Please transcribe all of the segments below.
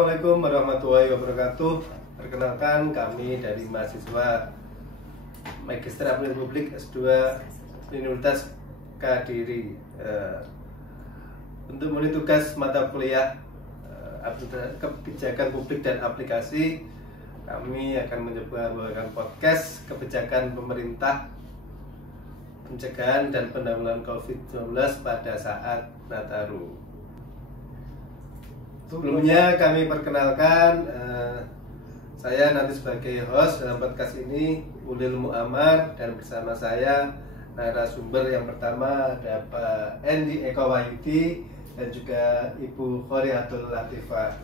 Assalamualaikum warahmatullahi wabarakatuh. Perkenalkan, kami dari mahasiswa Magister Aplikasi Publik S2 Universitas Kediri. Untuk memenuhi tugas mata kuliah kebijakan publik dan aplikasi, kami akan mencoba membawakan podcast kebijakan pemerintah pencegahan dan penanggulangan COVID-19 pada saat Nataru. Sebelumnya kami perkenalkan, saya nanti sebagai host dalam podcast ini, Ulil Muammar, dan bersama saya narasumber yang pertama ada Pak Endi Eko Wahyudi dan juga Ibu Khoriatul Latifah.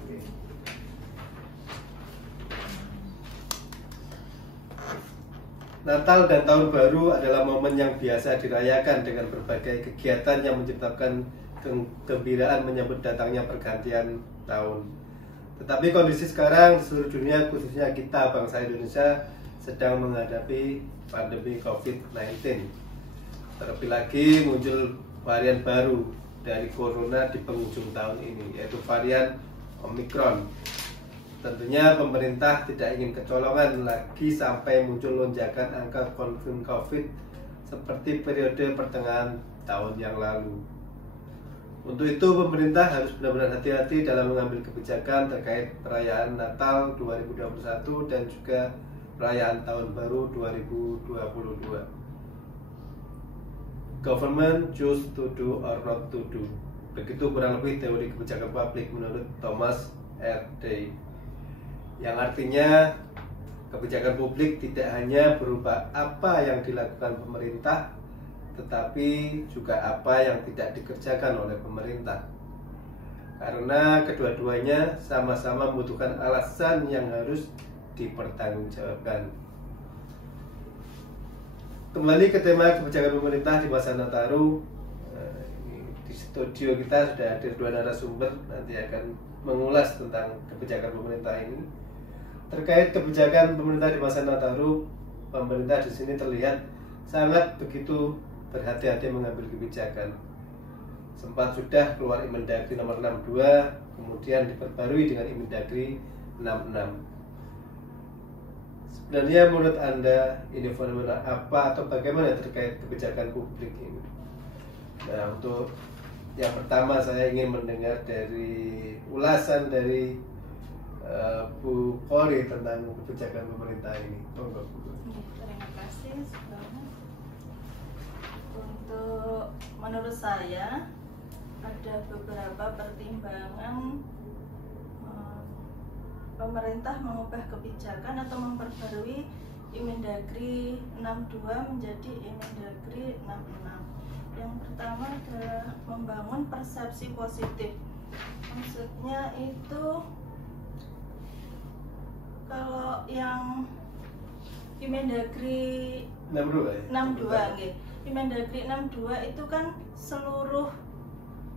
Natal dan Tahun Baru adalah momen yang biasa dirayakan dengan berbagai kegiatan yang menciptakan kegembiraan menyambut datangnya pergantian tahun. Tetapi kondisi sekarang di seluruh dunia, khususnya kita bangsa Indonesia, sedang menghadapi pandemi COVID-19. Terlebih lagi muncul varian baru dari corona di penghujung tahun ini, yaitu varian Omicron. Tentunya pemerintah tidak ingin kecolongan lagi sampai muncul lonjakan angka konfirmasi COVID seperti periode pertengahan tahun yang lalu. Untuk itu pemerintah harus benar-benar hati-hati dalam mengambil kebijakan terkait perayaan Natal 2021 dan juga perayaan Tahun Baru 2022. Government choose to do or not to do. Begitu kurang lebih teori kebijakan publik menurut Thomas R. Day. Yang artinya kebijakan publik tidak hanya berupa apa yang dilakukan pemerintah, tetapi juga apa yang tidak dikerjakan oleh pemerintah. Karena kedua-duanya sama-sama membutuhkan alasan yang harus dipertanggungjawabkan. Kembali ke tema kebijakan pemerintah di masa Nataru. Di studio kita sudah hadir dua narasumber, nanti akan mengulas tentang kebijakan pemerintah ini. Terkait kebijakan pemerintah di masa Nataru, pemerintah di sini terlihat sangat begitu berhati-hati mengambil kebijakan. Sempat sudah keluar Imendagri nomor 62, kemudian diperbarui dengan Imendagri 66. Sebenarnya menurut Anda ini fenomena apa atau bagaimana terkait kebijakan publik ini? Nah, untuk yang pertama saya ingin mendengar dari ulasan dari Bu Khori tentang kebijakan pemerintah ini. Terima kasih sebelumnya. Untuk menurut saya ada beberapa pertimbangan pemerintah mengubah kebijakan atau memperbarui Imendagri 62 menjadi Imendagri 66. Yang pertama adalah membangun persepsi positif. Maksudnya itu kalau yang Imendagri 62 gitu. Imendagri 62 itu kan seluruh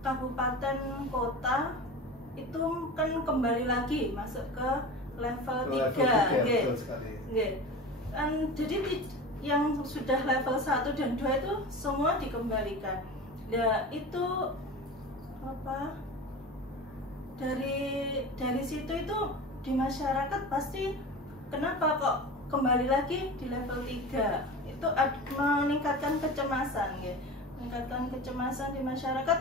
kabupaten kota itu kan kembali lagi masuk ke level 3 gitu. Jadi yang sudah level 1 dan 2 itu semua dikembalikan. Ya itu apa? Dari situ itu di masyarakat pasti kenapa kok kembali lagi di level 3? Itu meningkatkan kecemasan gitu. Meningkatkan kecemasan di masyarakat.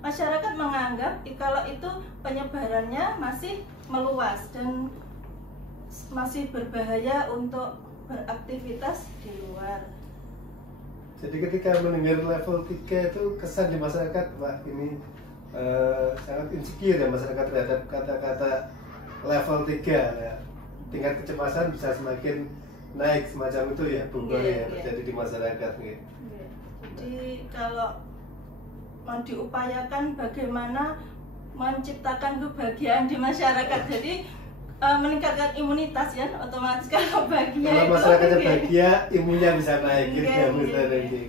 Masyarakat menganggap kalau itu penyebarannya masih meluas dan masih berbahaya untuk beraktivitas di luar. Jadi ketika mendengar level 3 itu kesan di masyarakat, Pak, ini sangat insecure ya masyarakat terhadap kata-kata level 3 ya. Tingkat kecemasan bisa semakin naik semacam itu ya, Bu Khori, ya, terjadi di masyarakat gitu. Jadi kalau mau diupayakan bagaimana menciptakan kebahagiaan di masyarakat, jadi meningkatkan imunitas ya, otomatis kalau bahagia kalau masyarakatnya bahagia, imunnya bisa naik gitu ya, misalnya gitu.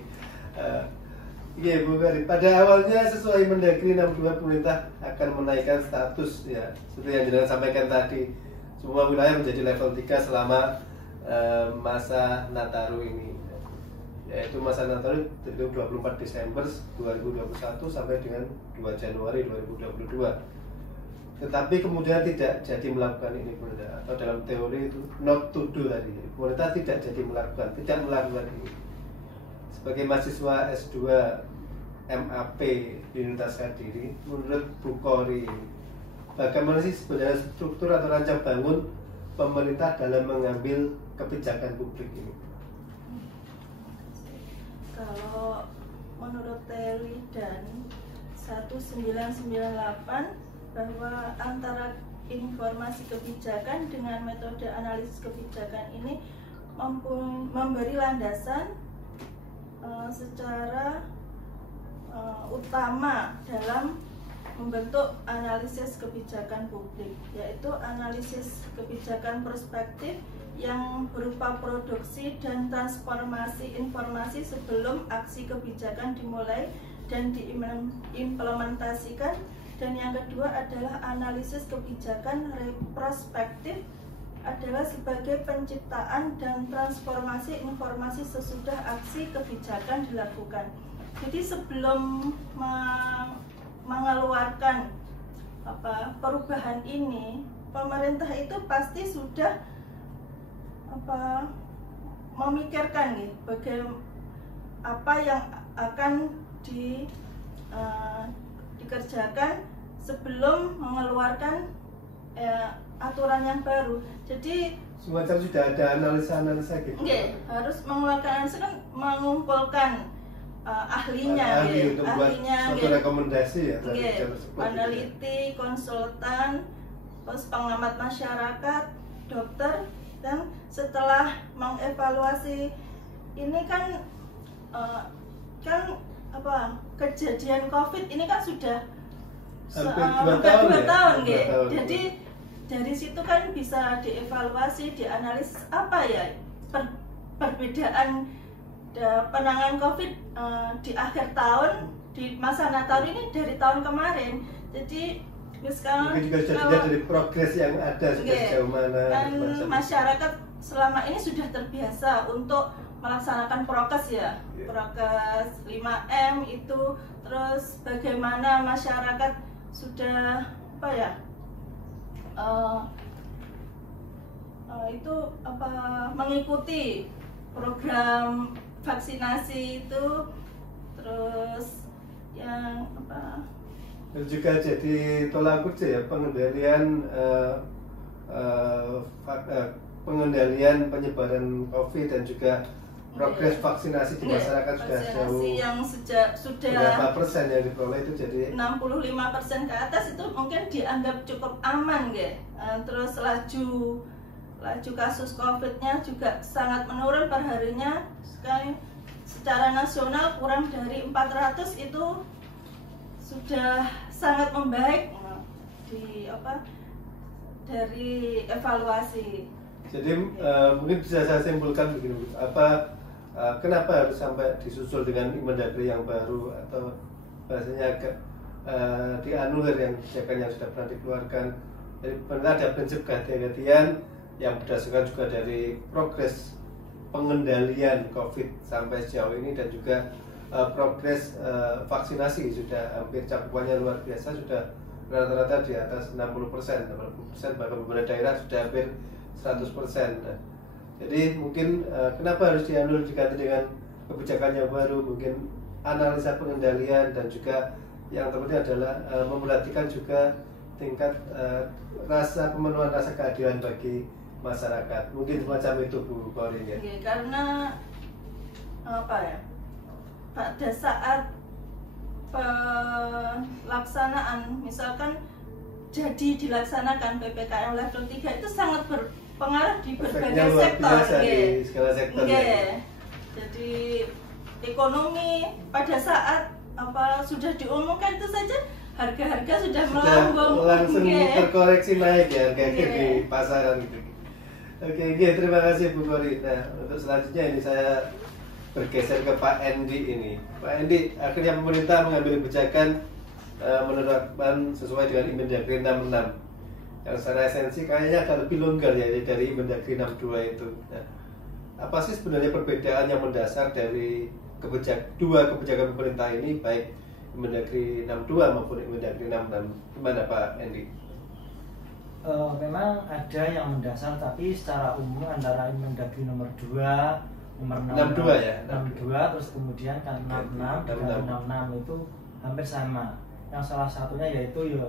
Iya Bu Khori, pada awalnya sesuai Mendagri 62 pemerintah akan menaikkan status ya, seperti yang Jenderal sampaikan tadi, semua wilayah menjadi level 3 selama masa Nataru ini. yaitu masa Natal dari 24 Desember 2021 sampai dengan 2 Januari 2022. Tetapi kemudian tidak jadi melakukan ini, pemerintah, atau dalam teori itu not to do tadi, pemerintah tidak jadi melakukan ini. Sebagai mahasiswa S2 MAP di Universitas Kediri, menurut Bu Kori, bagaimana sih sebenarnya struktur atau rancang bangun pemerintah dalam mengambil kebijakan publik ini? Kalau menurut teori dan 1998 bahwa antara informasi kebijakan dengan metode analisis kebijakan ini memberi landasan secara utama dalam membentuk analisis kebijakan publik, yaitu analisis kebijakan prospektif yang berupa produksi dan transformasi informasi sebelum aksi kebijakan dimulai dan diimplementasikan. Dan yang kedua adalah analisis kebijakan retrospektif, adalah sebagai penciptaan dan transformasi informasi sesudah aksi kebijakan dilakukan. Jadi sebelum mengeluarkan perubahan ini, pemerintah itu pasti sudah memikirkan nih bagaimana apa yang akan dikerjakan sebelum mengeluarkan aturan yang baru. Jadi semacam sudah ada analisa gitu. Harus mengeluarkan analisa, kan mengumpulkan ahlinya, suatu rekomendasi ya, peneliti, konsultan, terus pengamat masyarakat, dokter, dan setelah mengevaluasi ini kan kejadian COVID ini kan sudah hampir 2 tahun. Jadi dari situ kan bisa dievaluasi, dianalisis apa ya perbedaan penanganan COVID di akhir tahun, di masa Natal ini dari tahun kemarin. Jadi sekarang mungkin juga sudah dilihat dari progres yang ada sudah sejauh mana. Dan masyarakat selama ini sudah terbiasa untuk melaksanakan prokes ya, prokes 5M itu, terus bagaimana masyarakat sudah mengikuti program vaksinasi itu, terus yang dan juga jadi tolak ukur ya pengendalian penyebaran COVID dan juga progres vaksinasi di masyarakat sudah jauh. Yang sudah berapa persen yang diperoleh itu jadi 65% ke atas itu mungkin dianggap cukup aman terus laju kasus COVID-nya juga sangat menurun perharinya. Sekarang secara nasional kurang dari 400 itu sudah sangat membaik dari evaluasi. Jadi mungkin bisa saya simpulkan begini, kenapa harus sampai disusul dengan Mendagri yang baru, atau bahasanya dianulir yang kebijakan yang sudah pernah dikeluarkan. Jadi benar ada prinsip kehati-hatian yang berdasarkan juga dari progres pengendalian COVID sampai sejauh ini, dan juga progres vaksinasi sudah hampir cakupannya luar biasa, sudah rata-rata di atas 60%, bahkan beberapa daerah sudah hampir 100%. Jadi mungkin kenapa harus dianulir diganti dengan kebijakan yang baru, mungkin analisa pengendalian, dan juga yang terpenting adalah memperhatikan juga tingkat pemenuhan rasa keadilan bagi masyarakat. Mungkin semacam itu Bu Kori ya. Karena pada saat pelaksanaan, misalkan jadi dilaksanakan PPKM level 3 itu sangat berpengaruh di berbagai sektor. Di segala sektor. Jadi ekonomi pada saat sudah diumumkan itu saja harga-harga sudah melambung, langsung terkoreksi naik ya harga di pasaran gitu. Oke, terima kasih Bu Kori. Nah, untuk selanjutnya ini saya bergeser ke Pak Endi ini. Pak Endi, akhirnya pemerintah mengambil kebijakan menerapkan sesuai dengan Mendagri 66 yang secara esensi kayaknya agak lebih longgar ya dari Mendagri 62 itu. Nah, apa sih sebenarnya perbedaan yang mendasar dari dua kebijakan pemerintah ini, baik Mendagri 62 maupun Mendagri 66? Gimana Pak Hendy? Memang ada yang mendasar, tapi secara umum antara Mendagri nomor 2, nomor 62 ya? 62, terus kemudian kan 66, dengan 66 itu hampir sama. Yang salah satunya yaitu ya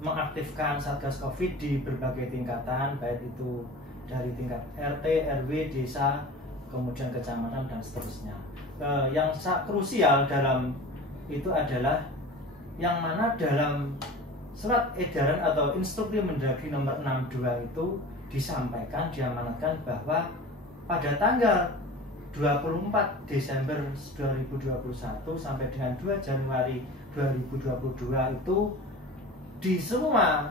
mengaktifkan Satgas Covid di berbagai tingkatan, baik itu dari tingkat RT, RW, desa, kemudian kecamatan dan seterusnya. Yang krusial dalam itu adalah yang mana dalam surat edaran atau instruksi Mendagri nomor 62 itu disampaikan, diamanatkan bahwa pada tanggal 24 Desember 2021 sampai dengan 2 Januari 2022 itu di semua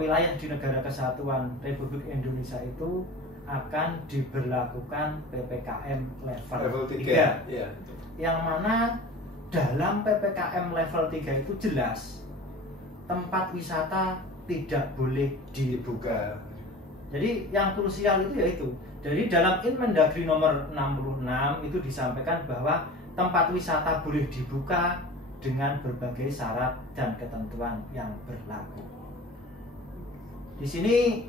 wilayah di Negara Kesatuan Republik Indonesia itu akan diberlakukan PPKM level 3. Ya. Yang mana dalam PPKM level 3 itu jelas tempat wisata tidak boleh dibuka. Jadi yang krusial itu yaitu, jadi dalam Inmendagri nomor 66 itu disampaikan bahwa tempat wisata boleh dibuka dengan berbagai syarat dan ketentuan yang berlaku. Di sini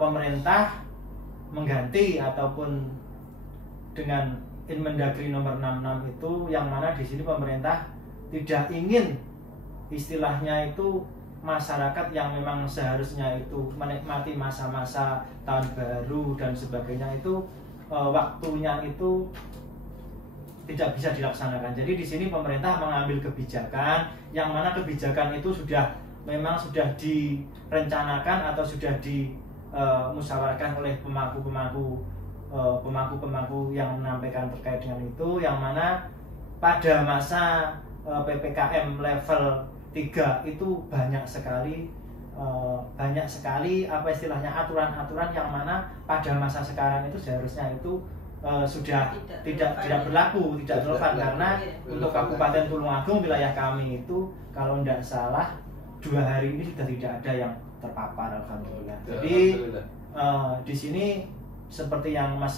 pemerintah mengganti ataupun dengan Inmendagri nomor 66 itu, yang mana di sini pemerintah tidak ingin istilahnya itu masyarakat yang memang seharusnya itu menikmati masa-masa tahun baru dan sebagainya itu waktunya itu tidak bisa dilaksanakan. Jadi di sini pemerintah mengambil kebijakan yang mana kebijakan itu memang sudah direncanakan atau sudah dimusyawarahkan oleh pemangku yang menyampaikan terkait dengan itu, yang mana pada masa PPKM level 3 itu banyak sekali apa istilahnya aturan-aturan yang mana pada masa sekarang itu seharusnya itu sudah tidak berlaku, tidak relevan, karena untuk Kabupaten Tulungagung wilayah kami itu kalau tidak salah 2 hari ini sudah tidak ada yang terpapar, alhamdulillah. Jadi di sini seperti yang Mas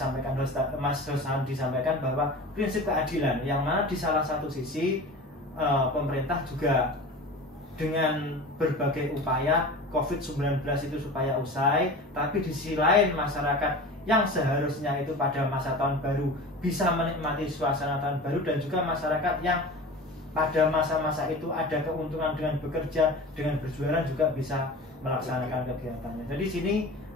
Roshan disampaikan bahwa prinsip keadilan, yang mana di salah satu sisi pemerintah juga dengan berbagai upaya COVID-19 itu supaya usai, tapi di sisi lain masyarakat yang seharusnya itu pada masa tahun baru bisa menikmati suasana tahun baru, dan juga masyarakat yang pada masa-masa itu ada keuntungan dengan bekerja, dengan berjualan juga bisa melaksanakan kegiatannya. Jadi sini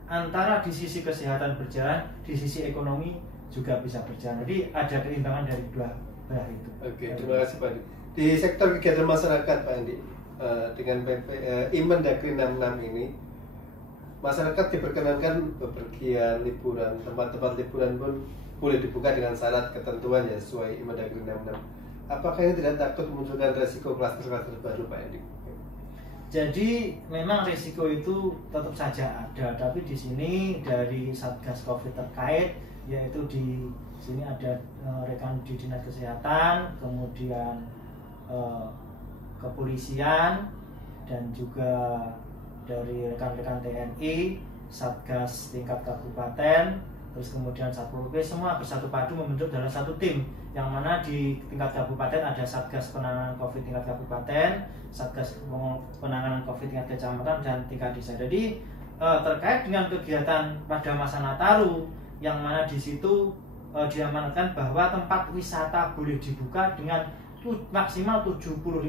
antara di sisi kesehatan berjalan, di sisi ekonomi juga bisa berjalan. Jadi ada keimbangan dari dua belah itu. Oke, terima kasih Pak Andi. Di sektor kegiatan masyarakat Pak Andi, dengan Inmendagri 66 ini, masyarakat diperkenankan bepergian, liburan, tempat-tempat liburan pun boleh dibuka dengan syarat ketentuan ya sesuai Inmendagri 66. Apakah ini tidak takut memunculkan resiko klaster-klaster baru Pak Andi? Jadi memang risiko itu tetap saja ada, tapi di sini dari Satgas Covid terkait, yaitu di sini ada rekan di Dinas Kesehatan, kemudian kepolisian, dan juga dari rekan-rekan TNI, Satgas tingkat kabupaten, terus kemudian Satpol PP, semua bersatu padu membentuk dalam satu tim, yang mana di tingkat kabupaten ada Satgas penanganan COVID tingkat kabupaten, Satgas penanganan COVID tingkat kecamatan, dan tingkat desa. Jadi terkait dengan kegiatan pada masa Nataru, yang mana di situ diamanatkan bahwa tempat wisata boleh dibuka dengan maksimal 75%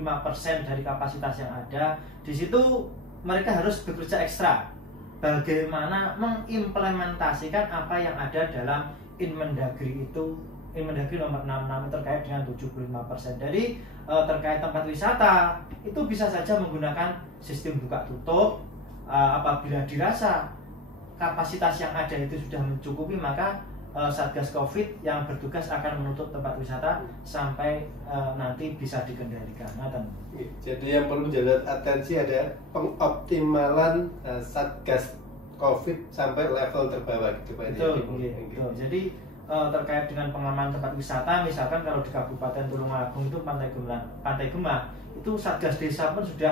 dari kapasitas yang ada. Di situ mereka harus bekerja ekstra bagaimana mengimplementasikan apa yang ada dalam Inmendagri itu, Inmendagri nomor 66 terkait dengan 75%. Jadi terkait tempat wisata itu bisa saja menggunakan sistem buka tutup. Apabila dirasa kapasitas yang ada itu sudah mencukupi, maka Satgas Covid yang bertugas akan menutup tempat wisata sampai nanti bisa dikendalikan. Jadi yang perlu menjadi atensi ada pengoptimalan Satgas Covid sampai level terbawah gitu Pak. Betul. Jadi terkait dengan pengamanan tempat wisata, misalkan kalau di Kabupaten Tulungagung itu Pantai Gemah itu Satgas Desa pun sudah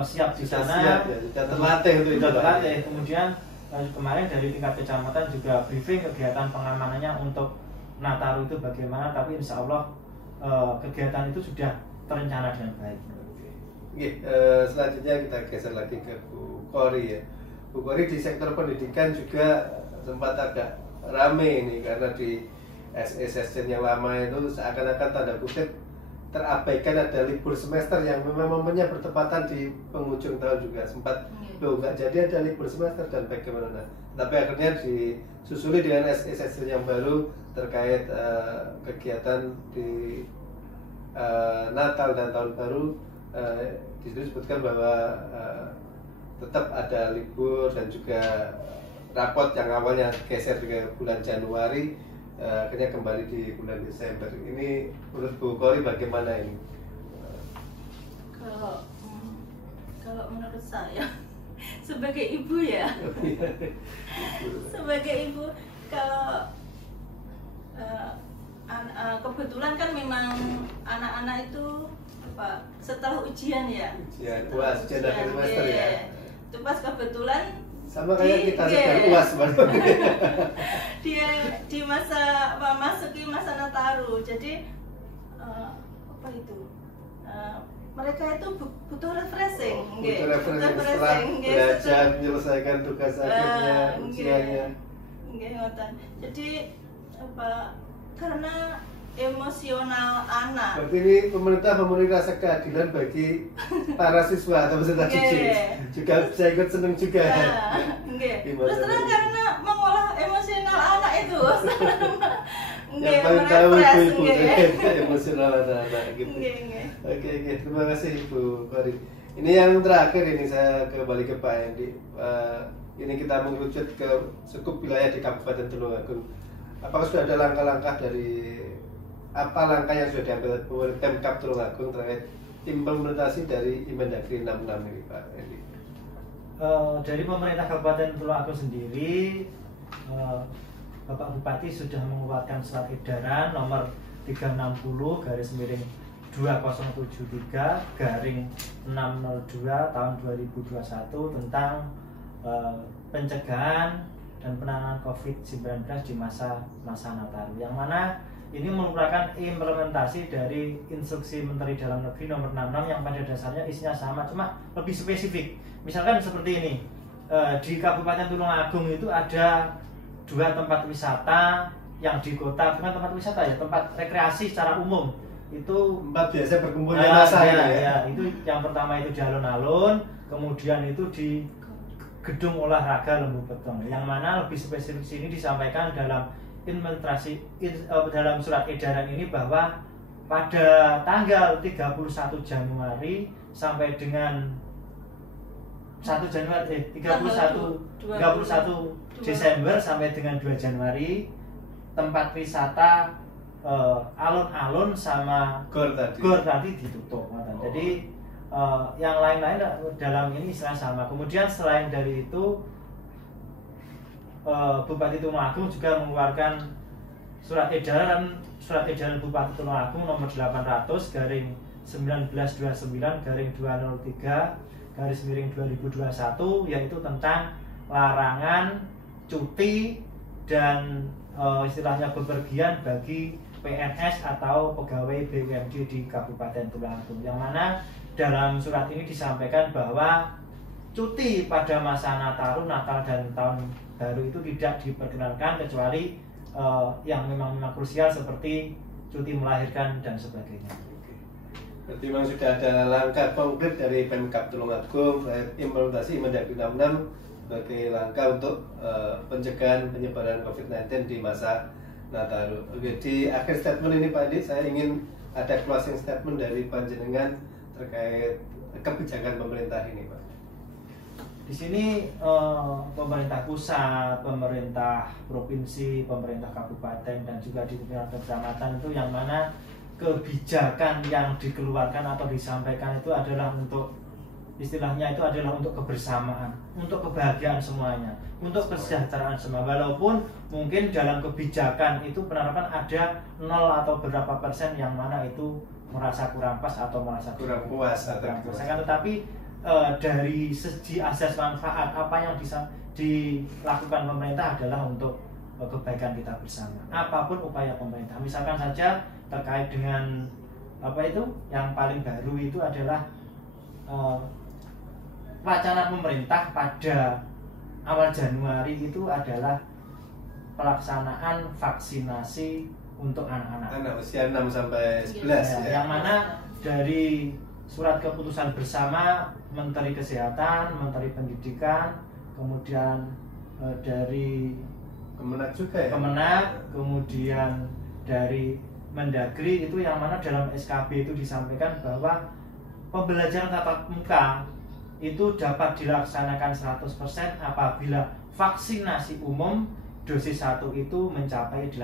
siap di sana, sudah terlatih untuk sudah terlatih. Kemudian kemarin dari tingkat kecamatan juga briefing kegiatan pengamanannya untuk Nataru itu bagaimana, tapi insya Allah kegiatan itu sudah terencana dengan baik. Oke, selanjutnya kita geser lagi ke Bu Kori ya. Bu Kori di sektor pendidikan juga sempat agak rame ini karena di SE session yang lama itu seakan-akan tanda kutip terabaikan ada libur semester yang memang momennya bertepatan di penghujung tahun juga sempat nggak jadi ada libur semester dan bagaimana. Tapi akhirnya disusuli dengan SE session yang baru terkait kegiatan di Natal dan Tahun Baru. Di situ disebutkan bahwa tetap ada libur dan juga rapot yang awalnya geser ke bulan Januari akhirnya kembali di bulan Desember. Ini menurut Bu Kori bagaimana ini? Kalau menurut saya sebagai ibu ya, sebagai ibu kalau kebetulan kan memang anak-anak itu setelah ujian ya, ujian akhir semester ya. Itu pas kebetulan sama kayak kita sedang UAS baru. Dia di masa masuki masa Nataru. Jadi apa itu? Mereka itu butuh refreshing, butuh refreshing belajar menyelesaikan tugas akhirnya ujiannya. Jadi karena emosional anak. Berarti ini pemerintah memenuhi rasa keadilan bagi para siswa atau peserta didik. Juga saya ikut seneng juga. Terus terang karena mengolah emosional anak itu. Yang paling tahu ibu-ibu emosional anak-anak gitu. Oke, terima kasih Bu Kori. Ini yang terakhir ini saya kembali ke Pak Hendi. Ini kita mengerucut ke sekup wilayah di Kabupaten Tulungagung. Apakah sudah ada langkah-langkah dari langkah yang sudah diambil oleh Pemkab Tulungagung terkait implementasi dari Imendagri 66 ini Pak Hendi? Dari pemerintah Kabupaten Tulungagung sendiri, Bapak Bupati sudah mengeluarkan surat edaran nomor 360/2073/602 tahun 2021 tentang pencegahan dan penanganan COVID-19 di masa Nataru, yang mana ini merupakan implementasi dari instruksi Menteri Dalam Negeri nomor 66 yang pada dasarnya isinya sama, cuma lebih spesifik. Misalkan seperti ini, di Kabupaten Tulungagung itu ada 2 tempat wisata yang di kota, bukan tempat wisata ya, tempat rekreasi secara umum. Itu tempat biasa berkumpulnya massa ya. Itu yang pertama itu di alun-alun, kemudian itu di Gedung Olahraga Lembu Betong, yang mana lebih spesifik sini disampaikan dalam dalam surat edaran ini bahwa pada tanggal 31 Januari sampai dengan 31 Desember sampai dengan 2 Januari tempat wisata alun-alun sama gor tadi ditutup. Jadi yang lain-lain dalam ini istilah sama. Kemudian selain dari itu Bupati Tulungagung juga mengeluarkan surat edaran Bupati Tulungagung nomor 800/19/203/2021 yaitu tentang larangan cuti dan istilahnya bepergian bagi PNS atau pegawai BUMD di Kabupaten Tulungagung, yang mana dalam surat ini disampaikan bahwa cuti pada masa Natal dan Tahun Baru itu tidak diperkenankan kecuali yang memang krusial seperti cuti melahirkan dan sebagainya. Berarti memang sudah ada langkah konkret dari Pemkab Tulungagung implementasi Imendagri 66 sebagai langkah untuk pencegahan penyebaran COVID-19 di masa Nataru. Oke, di akhir statement ini Pak Andi, saya ingin ada closing statement dari panjenengan terkait kebijakan pemerintah ini, Pak. Di sini pemerintah pusat, pemerintah provinsi, pemerintah kabupaten dan juga di tingkat kecamatan itu yang mana kebijakan yang dikeluarkan atau disampaikan itu adalah untuk istilahnya itu adalah untuk kebersamaan, untuk kebahagiaan semuanya, untuk kesejahteraan semua. Walaupun mungkin dalam kebijakan itu penerapan ada 0 atau berapa persen yang mana itu merasa kurang pas atau merasa kurang puas atau tetapi dari segi asas manfaat apa yang dilakukan pemerintah adalah untuk kebaikan kita bersama. Apapun upaya pemerintah, misalkan saja terkait dengan apa itu yang paling baru itu adalah wacana pemerintah pada awal Januari itu adalah pelaksanaan vaksinasi untuk anak-anak. Anak usia 6 sampai 11 ya. Yang mana dari surat keputusan bersama Menteri Kesehatan, Menteri Pendidikan, kemudian dari Kemenak juga ya. Kemenak, kemudian dari Mendagri itu yang mana dalam SKB itu disampaikan bahwa pembelajaran tatap muka itu dapat dilaksanakan 100% apabila vaksinasi umum dosis 1 itu mencapai 80%.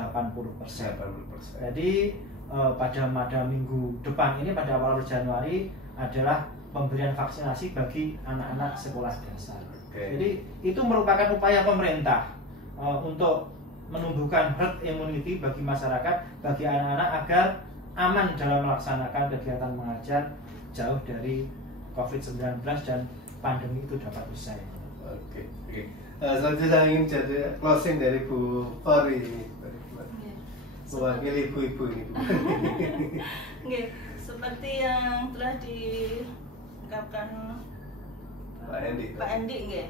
Jadi pada minggu depan ini pada awal Januari adalah pemberian vaksinasi bagi anak-anak sekolah dasar. Jadi itu merupakan upaya pemerintah untuk menumbuhkan herd immunity bagi masyarakat, bagi anak-anak agar aman dalam melaksanakan kegiatan mengajar jauh dari COVID-19 dan pandemi itu dapat usai. Oke. Selanjutnya saya ingin jadi closing dari Bu Fori ini, mewakili ibu-ibu ini. Seperti yang telah diungkapkan Pak Endi,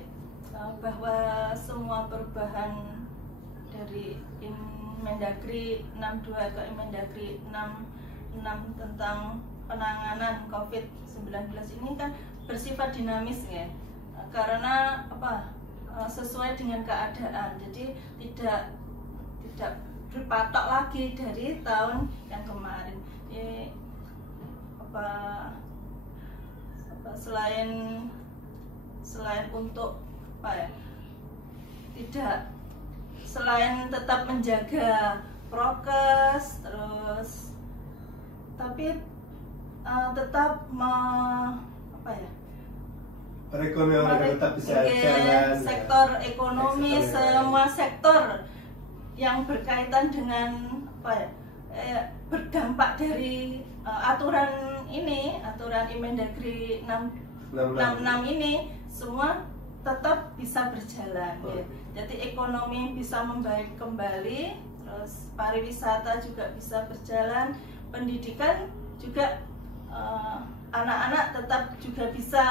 bahwa semua perubahan dari Mendagri 62 ke Mendagri 66 tentang penanganan COVID-19 ini kan bersifat dinamis ya, karena sesuai dengan keadaan, jadi tidak berpatok lagi dari tahun yang kemarin. Selain untuk selain tetap menjaga prokes terus, tapi tetap perekonomian tetap bisa jalan. Sektor ekonomi, semua sektor yang berkaitan dengan berdampak dari aturan Mendagri 66 ini semua tetap bisa berjalan. Jadi ekonomi bisa membaik kembali, terus pariwisata juga bisa berjalan, pendidikan juga anak-anak tetap juga bisa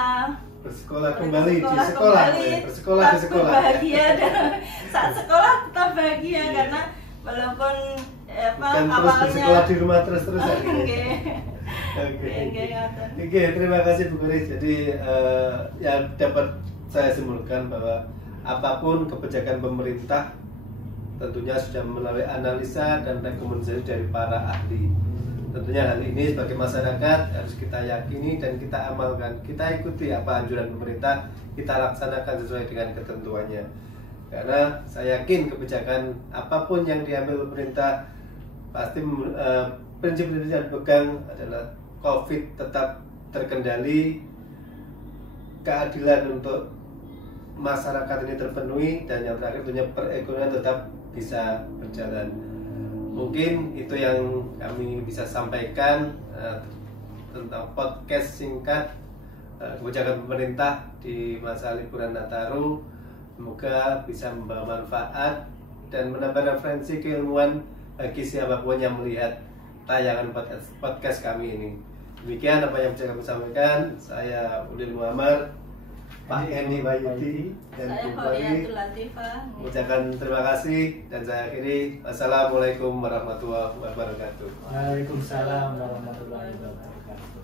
bersekolah kembali di sekolah, sekolah. Bahagia dan saat sekolah tetap bahagia karena walaupun terus bersekolah di rumah terus-terusan. Oke, terima kasih Bu Kris. Jadi yang dapat saya simpulkan bahwa apapun kebijakan pemerintah tentunya sudah melalui analisa dan rekomendasi dari para ahli. Tentunya hal ini sebagai masyarakat harus kita yakini dan kita amalkan. Kita ikuti apa anjuran pemerintah, kita laksanakan sesuai dengan ketentuannya. Karena saya yakin kebijakan apapun yang diambil pemerintah pasti prinsip-prinsip yang dipegang adalah COVID tetap terkendali, keadilan untuk masyarakat ini terpenuhi, dan yang terakhir tentunya perekonomian tetap bisa berjalan. Mungkin itu yang kami bisa sampaikan tentang podcast singkat kebijakan pemerintah di masa liburan Nataru. Semoga bisa membawa manfaat dan menambah referensi keilmuan bagi siapapun yang melihat tayangan podcast kami ini. Demikian apa yang bisa kami sampaikan. Saya Udin Muammar, Pak Endi Bayuti, dan Bu Fori mengucapkan terima kasih, dan saya akhiri. Assalamualaikum warahmatullahi wabarakatuh. Waalaikumsalam warahmatullahi wabarakatuh.